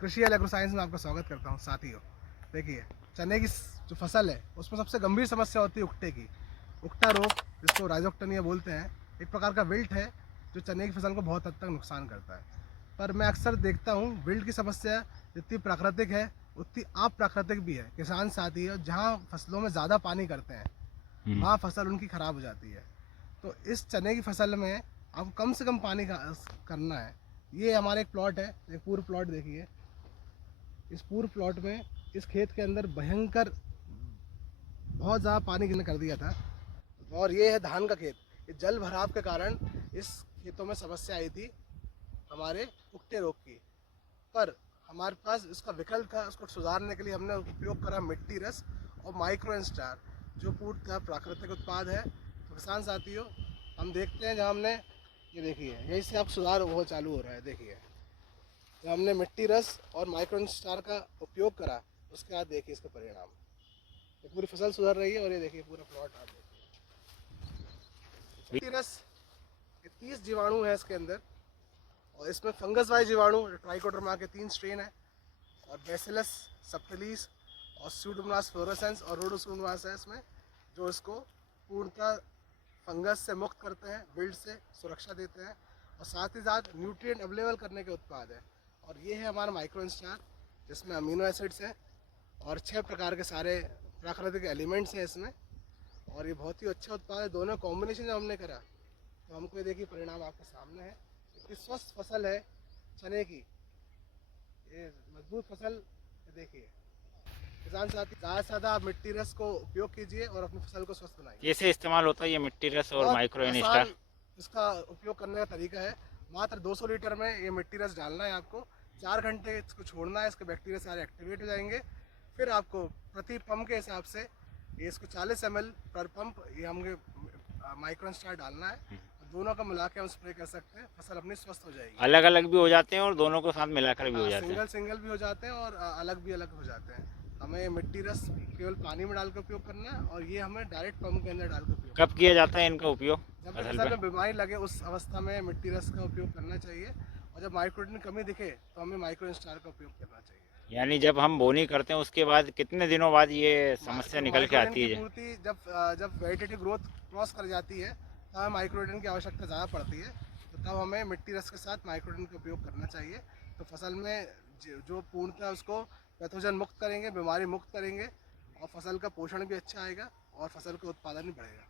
कृषि agro science में आपका स्वागत करता हूँ साथियों। देखिए, चने की जो फसल है उसमें सबसे गंभीर समस्या होती है उकटे की। उकटा रोग, जिसको राइजोक्टोनिया बोलते हैं, एक प्रकार का विल्ट है जो चने की फसल को बहुत हद तक नुकसान करता है। पर मैं अक्सर देखता हूँ विल्ट की समस्या जितनी प्राकृतिक है उतनी अप्राकृतिक भी है। किसान साथी है जहाँ फसलों में ज़्यादा पानी करते हैं वहाँ फसल उनकी ख़राब हो जाती है। तो इस चने की फसल में आपको कम से कम पानी करना है। ये हमारा एक प्लॉट है, एक पूर्व प्लॉट देखिए। इस पूर्व प्लॉट में इस खेत के अंदर भयंकर बहुत ज़्यादा पानी गिरने कर दिया था। और ये है धान का खेत। ये जल भराव के कारण इस खेतों में समस्या आई थी हमारे उकटे रोग की। पर हमारे पास इसका विकल्प था। उसको सुधारने के लिए हमने उपयोग करा मिट्टी रस और माइक्रो इंस्टार, जो पूर्णतः प्राकृतिक उत्पाद है। तो किसान साथियों, हम देखते हैं जब हमने ये देखिए यही से अब सुधार वो चालू हो रहा है। देखिए जब हमने मिट्टी रस और माइक्रो इंस्टार का उपयोग करा उसके बाद देखिए इसके परिणाम। ये पूरी फसल सुधर रही है और ये देखिए पूरा प्लॉट आप देखिए। मिट्टी रस 30 जीवाणु है इसके अंदर और इसमें फंगस वाले जीवाणु ट्राइकोडर्मा के 3 स्ट्रेन है और बेसिलस सबटिलिस और स्यूडोमोनास फ्लोरोसेंस और रोडोस्यूडोमोनास है इसमें, जो इसको पूर्णतः फंगस से मुक्त करते हैं, विल्ट से सुरक्षा देते हैं और साथ ही साथ न्यूट्रिएंट अवेलेबल करने के उत्पाद है। और ये है हमारा माइक्रो इंस्टार, जिसमें अमीनो एसिड्स हैं और 6 प्रकार के सारे प्राकृतिक एलिमेंट्स हैं इसमें। और ये बहुत ही अच्छा उत्पाद है। दोनों कॉम्बिनेशन जब हमने करा तो हमको ये देखिए परिणाम आपके सामने है। इतनी स्वस्थ फसल है चने की, ये मजबूत फसल। देखिए किसान साथी, ज़्यादा से ज़्यादा आप मिट्टी रस को उपयोग कीजिए और अपनी फसल को स्वस्थ बनाइए। कैसे इस्तेमाल होता है ये मिट्टी रस और बहुत माइक्रो आसान इनिस्टार? इसका उपयोग करने का तरीका है। मात्र 200 लीटर में ये मिट्टी रस डालना है आपको। 4 घंटे इसको छोड़ना है, इसके बैक्टीरिया सारे एक्टिवेट हो जाएंगे। फिर आपको प्रति पंप के हिसाब से ये इसको 40 ml पर पंप ये हमें माइक्रो स्टार डालना है। दोनों का मिला के हम स्प्रे कर सकते हैं, फसल अपनी स्वस्थ हो जाएगी। अलग अलग भी हो जाते हैं और दोनों को साथ मिलाकर भी हो जाते हैं? सिंगल सिंगल भी हो जाते हैं और अलग भी अलग हो जाते हैं। हमें मिट्टी रस केवल पानी में डाल के उपयोग करना है और ये हमें डायरेक्ट पंप के अंदर डाल के उपयोग कब करना किया है। जाता है इनका उपयोग जब भी फसल फसल पे? में बीमारी लगे उस अवस्था में मिट्टी रस का उपयोग करना चाहिए। और जब माइक्रोन्यूट्रिएंट की कमी दिखे तो हमें माइक्रो इंस्टार का उपयोग करना चाहिए। यानी जब हम बोनी करते हैं उसके बाद कितने दिनों बाद ये समस्या जब निकल के माइक्रोन्यूट्रिएंट आती की है? पूर्ति जब वेजिटेटिव ग्रोथ क्रॉस कर जाती है तब हमें माइक्रोन्यूट्रिएंट की आवश्यकता ज़्यादा पड़ती है। तो तब हमें मिट्टी रस के साथ माइक्रोन्यूट्रिएंट का उपयोग करना चाहिए। तो फसल में जो पूर्णतः उसको पैथोजन मुक्त करेंगे, बीमारी मुक्त करेंगे और फसल का पोषण भी अच्छा आएगा और फसल का उत्पादन भी बढ़ेगा।